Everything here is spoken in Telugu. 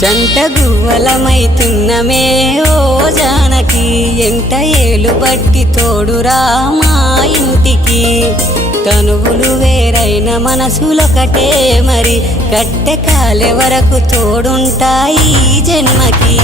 జంట గువ్వలమైతున్నమే ఓ జానకి ఎంట ఏలు బట్టి తోడురా మా ఇంటికి తనువులు వేరైన మనసులొకటే మరి కట్టె కాలే వరకు తోడుంటాయి జన్మకి